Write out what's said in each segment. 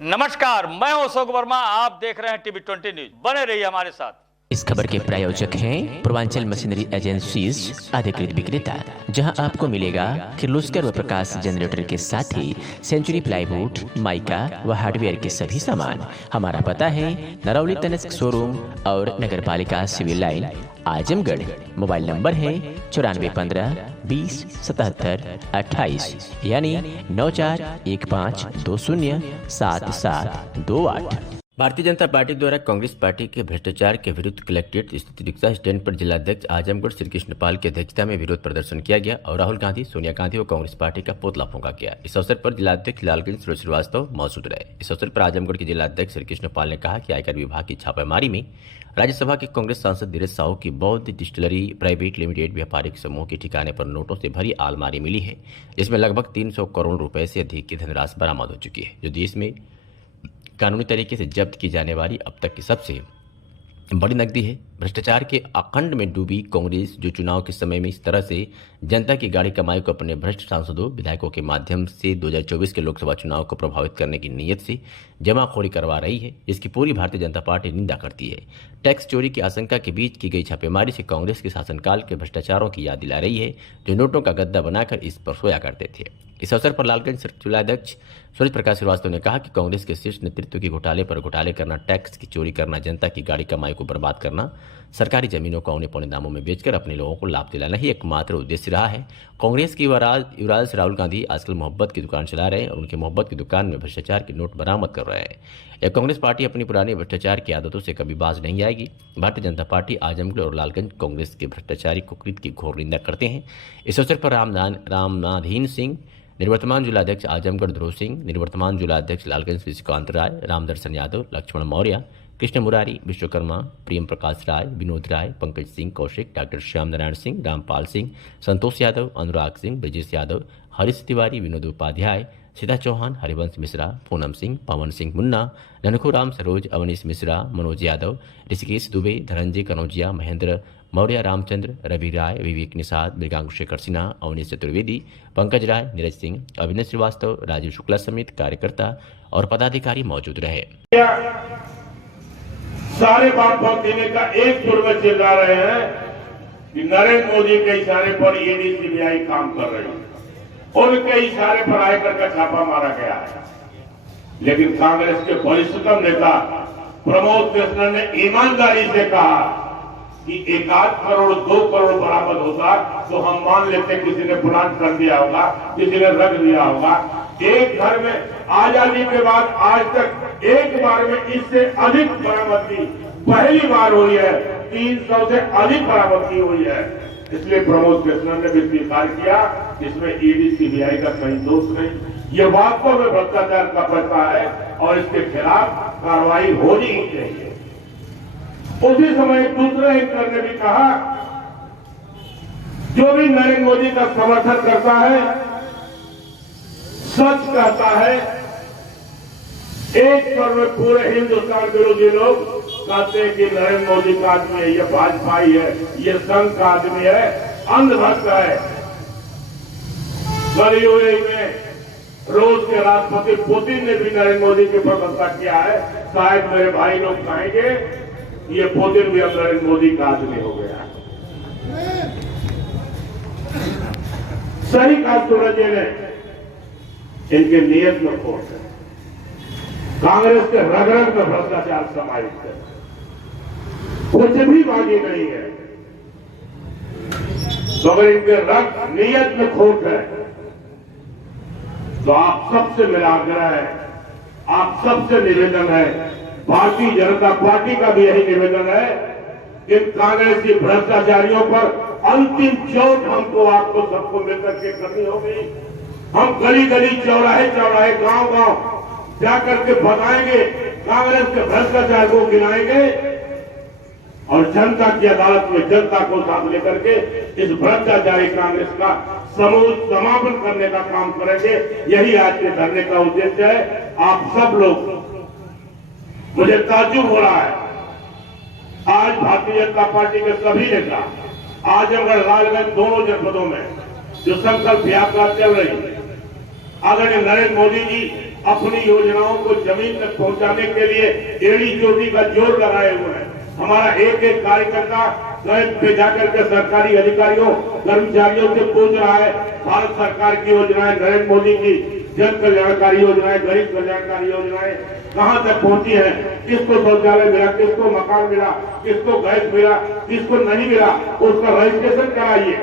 नमस्कार, मैं हूं अशोक वर्मा। आप देख रहे हैं टीवी 20 न्यूज। बने रहिए हमारे साथ। इस खबर के प्रायोजक हैं पूर्वांचल मशीनरी एजेंसीज अधिकृत विक्रेता, जहां आपको मिलेगा किर्लोस्कर व प्रकाश जनरेटर के साथ ही सेंचुरी प्लाईवुड, माइका व हार्डवेयर के सभी सामान। हमारा पता है नरौली तनिष्क शोरूम और नगर पालिका civil line, Azamgarh. Mobile number है 9415 20 77 28 यानी 9415207728। भारतीय जनता पार्टी द्वारा कांग्रेस पार्टी के भ्रष्टाचार के विरुद्ध कलेक्ट्रेट स्थित रिक्शा स्टैंड पर जिलाध्यक्ष आजमगढ़ श्री कृष्ण पाल की अध्यक्षता में विरोध प्रदर्शन किया गया और राहुल गांधी, सोनिया गांधी और कांग्रेस पार्टी का पुतला फूंका गया। इस अवसर पर जिलाध्यक्ष लालगंज श्रीवास्तव मौजूद रहे। इस अवसर पर आजमगढ़ के जिलाध्यक्ष श्री कृष्ण पाल ने कहा कि आयकर विभाग की छापेमारी में राज्यसभा के कांग्रेस सांसद धीरज साहू की बौद्ध डिस्टिलरी प्राइवेट लिमिटेड व्यापारिक समूह के ठिकाने पर नोटों से भरी अलमारी मिली है, जिसमें लगभग 300 करोड़ रुपए से अधिक की धनराशि बरामद हो चुकी है, जो देश में कानूनी तरीके से जब्त की जाने वाली अब तक की सबसे बड़ी नकदी है। भ्रष्टाचार के अखंड में डूबी कांग्रेस, जो चुनाव के समय में इस तरह से जनता की गाड़ी कमाई को अपने भ्रष्ट सांसदों, विधायकों के माध्यम से 2024 के लोकसभा चुनाव को प्रभावित करने की नीयत से जमाखोरी करवा रही है, इसकी पूरी भारतीय जनता पार्टी निंदा करती है। टैक्स चोरी की आशंका के बीच की गई छापेमारी से कांग्रेस के शासनकाल के भ्रष्टाचारों की याद दिला रही है, जो नोटों का गद्दा बनाकर इस पर सोया करते थे। इस अवसर पर लालगंज जिलाध्यक्ष सूर्य प्रकाश श्रीवास्तव ने कहा कि कांग्रेस के शीर्ष नेतृत्व के घोटाले पर घोटाले करना, टैक्स की चोरी करना, जनता की गाड़ी कमाई को बर्बाद करना, सरकारी जमीनों को औने पौने दामों में बेचकर अपने लोगों को लाभ दिलाना ही एकमात्र उद्देश्य रहा है। कांग्रेस के युवराज राहुल गांधी आजकल मोहब्बत की दुकान चला रहे हैं और उनकी मोहब्बत की दुकान में भ्रष्टाचार के नोट बरामद कर रहे हैं। यह कांग्रेस पार्टी अपनी पुरानी भ्रष्टाचार की आदतों से कभी बाज नहीं आएगी। भारतीय जनता पार्टी आजमगढ़ और लालगंज कांग्रेस के भ्रष्टाचारी कुकृत्य की घोर निंदा करते हैं। इस अवसर पर रामनाधीन सिंह, निवर्तमान जिलाध्यक्ष आजमगढ़ ध्रुव सिंह, निवर्तमान जिलाध्यक्ष लालगंज श्रीकांत राय, रामदर्शन यादव, लक्ष्मण मौर्य, कृष्ण मुरारी, विश्वकर्मा, प्रेम प्रकाश राय, विनोद राय, पंकज सिंह कौशिक, डॉक्टर श्याम नारायण सिंह, रामपाल सिंह, संतोष यादव, अनुराग सिंह, ब्रजेश यादव, हरीश तिवारी, विनोद उपाध्याय, सीता चौहान, हरिवंश मिश्रा, पूनम सिंह, पवन सिंह मुन्ना, ननखूराम सरोज, अवनीश मिश्रा, मनोज यादव, ऋषिकेश दुबे, धनंजय कनौजिया, महेंद्र मौर्य, रामचंद्र, रवि राय, विवेक निषाद, मृगांक शेखर सिन्हा, अवनीश चतुर्वेदी, पंकज राय, नीरज सिंह, अभिनय श्रीवास्तव, राजीव शुक्ला समेत कार्यकर्ता और पदाधिकारी मौजूद रहे। सारे बात बात देने का एक सुर में चिल्ला रहे हैं कि नरेंद्र मोदी के इशारे पर ईडी सीबीआई काम कर रही है, उनके इशारे पर आयकर का छापा मारा गया है। लेकिन कांग्रेस के वरिष्ठतम नेता प्रमोद कृष्ण ने ईमानदारी से कहा कि 1 करोड़ 2 करोड़ बरामद होता तो हम मान लेते किसी ने प्लान कर दिया होगा, किसी ने रख दिया होगा। एक घर में आजादी के बाद आज तक एक बार में इससे अधिक बरामदगी पहली बार हुई है। 300 से अधिक बरामदगी हुई है। इसलिए प्रमोद कृष्णन ने भी स्वीकार किया इसमें ईडी सीबीआई का कहीं दोष नहीं, ये वास्तव में भ्रष्टाचार का पैसा है और इसके खिलाफ कार्रवाई होनी ही चाहिए। उसी समय दूसरे एंकर ने भी कहा, जो भी नरेंद्र मोदी का समर्थन करता है, सच कहता है। एक स्वर में पूरे हिंदुस्तान विरोधी लोग कहते हैं कि नरेंद्र मोदी का आदमी है, ये भाजपाई है, ये संघ का आदमी है, अंधभक्त है। गलियों में रूस के राष्ट्रपति पुतिन ने भी नरेंद्र मोदी की प्रशंसा किया है। शायद मेरे भाई लोग कहेंगे ये पुतिन भी अब नरेंद्र मोदी का आदमी हो गया है। सही कहा सूरज जी ने, इनके नियत में खोट है। कांग्रेस के रग रग में भ्रष्टाचार समाहित है, कुछ भी बाकी नहीं है। तो अगर इनके रग नियत में खोट है तो आप सबसे मेरा आग्रह है, आप सबसे निवेदन है, भारतीय जनता पार्टी का भी यही निवेदन है, इन कांग्रेसी भ्रष्टाचारियों पर अंतिम चोट हमको आपको सबको मिलकर के करनी होगी। हम गली गली, चौराहे चौराहे, गांव गांव जाकर के बताएंगे, कांग्रेस के भ्रष्टाचार को गिनाएंगे और जनता की अदालत में जनता को साथ लेकर के इस भ्रष्टाचारी कांग्रेस का समूल समापन करने का काम करेंगे। यही आज के धरने का उद्देश्य है। आप सब लोग, मुझे ताज्जुब हो रहा है, आज भारतीय जनता पार्टी के सभी नेता आजमगढ़, लालगंज दोनों जनपदों में जो संकल्प यात्रा चल रही है, आदरणीय नरेंद्र मोदी जी अपनी योजनाओं को जमीन तक पहुंचाने के लिए एड़ी चोटी का जोर लगाए हुए हैं। हमारा एक एक कार्यकर्ता स्वयं पे जाकर के सरकारी अधिकारियों कर्मचारियों से पूछ रहा है भारत सरकार की योजनाएं, नरेंद्र मोदी की जन कल्याणकारी योजनाएं, गरीब कल्याणकारी योजनाएं कहां तक पहुंची है, किसको शौचालय मिला, किसको मकान मिला, किसको गैस मिला, किसको नहीं मिला, उसका रजिस्ट्रेशन कराइए।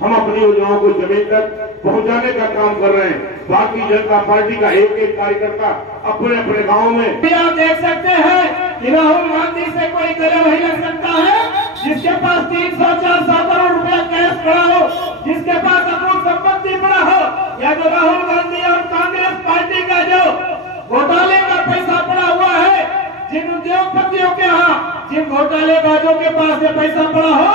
हम अपनी योजनाओं को जमीन तक पहुंचाने का काम कर रहे हैं। भारतीय जनता पार्टी का एक एक कार्यकर्ता अपने अपने गाँव में भी आप देख सकते हैं कि राहुल गांधी से कोई गले वही लग सकता है जिसके पास 300-400 करोड़ रुपया कैश पड़ा हो, जिसके पास अमूल संपत्ति पड़ा हो, या जो राहुल गांधी और कांग्रेस पार्टी का जो घोटाले का पैसा पड़ा हुआ है, जिन उद्योगपतियों के यहाँ, जिन घोटालेबाजों के पास ये पैसा पड़ा हो,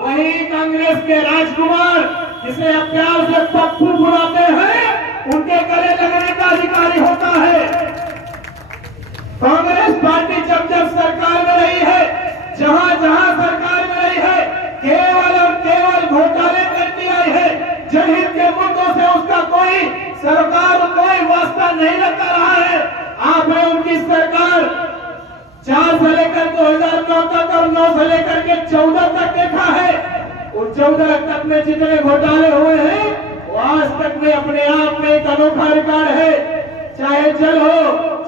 वही कांग्रेस के राजकुमार जिसे अब प्यार से पप्पू बुलाते हैं, उनके गले लगने का अधिकारी होता है। कांग्रेस पार्टी जब जब सरकार में रही है, जहां जहां सरकार में रही है, केवल और केवल घोटाले करती आई है। जनहित के मुद्दों से उसका कोई सरकार कोई वास्ता नहीं लगता रहा है। आपने उनकी सरकार 4 से लेकर 2009 तक और 9 से लेकर के 14 तक देखा है। उन 14 तक में जितने घोटाले हुए हैं वो आज तक में अपने आप में एक अनोखा रिकॉर्ड है। चाहे जल हो,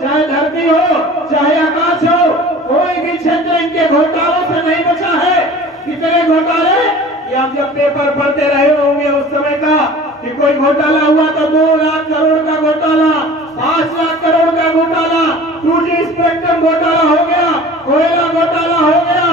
चाहे धरती हो, चाहे आकाश हो, कोई भी क्षेत्र इनके घोटालों से नहीं बचा है। कितने घोटाले ये आप जब पेपर पढ़ते रहे होंगे उस समय का कि कोई घोटाला हुआ तो 2 लाख करोड़ का घोटाला, 5 लाख करोड़ का घोटाला, 2G स्पेक्ट्रम घोटाला हो गया, कोयला घोटाला हो गया,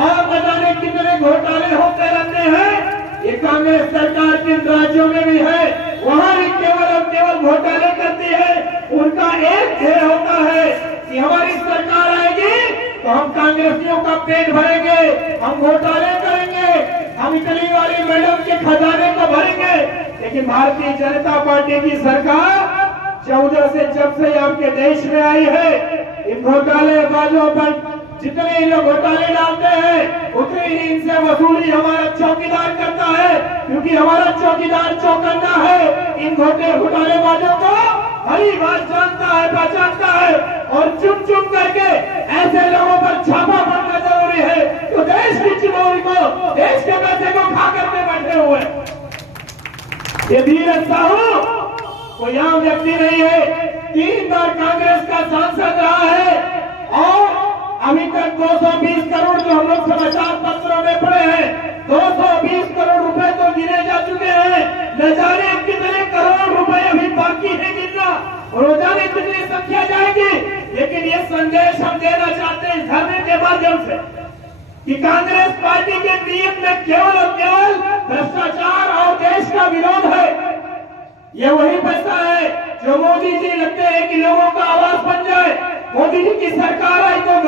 और न जाने कितने घोटाले होते रहते हैं। ये कांग्रेस सरकार जिन राज्यों में भी है वहां भी केवल और केवल घोटाले करती है। उनका एक ध्येय होता है कि हमारी सरकार आएगी तो हम कांग्रेसियों का पेट भरेंगे, हम घोटाले करेंगे, हम इटली वाली मैडम के खजाने को भरेंगे। लेकिन भारतीय जनता पार्टी की सरकार 14 से जब से आपके देश में आई है, इन घोटालेबाजों पर जितने ही लोग घोटाले डालते हैं उतनी ही इनसे वसूली हमारा चौकीदार करता है, क्योंकि हमारा चौकीदार चौकन्ना है। इन घोटालेबाजों को हरी बात जानता है, पहचानता है, और चुन चुन करके ऐसे लोगों पर छापा पड़ना जरूरी है तो देश की चुनौती को, देश के पैसे को खा करके बैठे हुए। ये धीरज साहू कोई आम व्यक्ति नहीं है, 3 बार कांग्रेस का सांसद रहा है, और अभी तक 220 करोड़ जो हम लोग समाचार पत्रों में पढ़े हैं, 220 करोड़ रुपए तो गिने जा चुके हैं। न जाने कितने करोड़ रुपए अभी बाकी है गिनना, और न जाने कितनी संख्या जाएगी। लेकिन ये संदेश हम देना चाहते हैं इस धरने के माध्यम से कि कांग्रेस पार्टी के नीयत में केवल और केवल भ्रष्टाचार और देश का विरोध है। ये वही पैसा है जो मोदी जी लगते हैं कि लोगों का आवाज बन जाए। मोदी जी की सरकार आई तो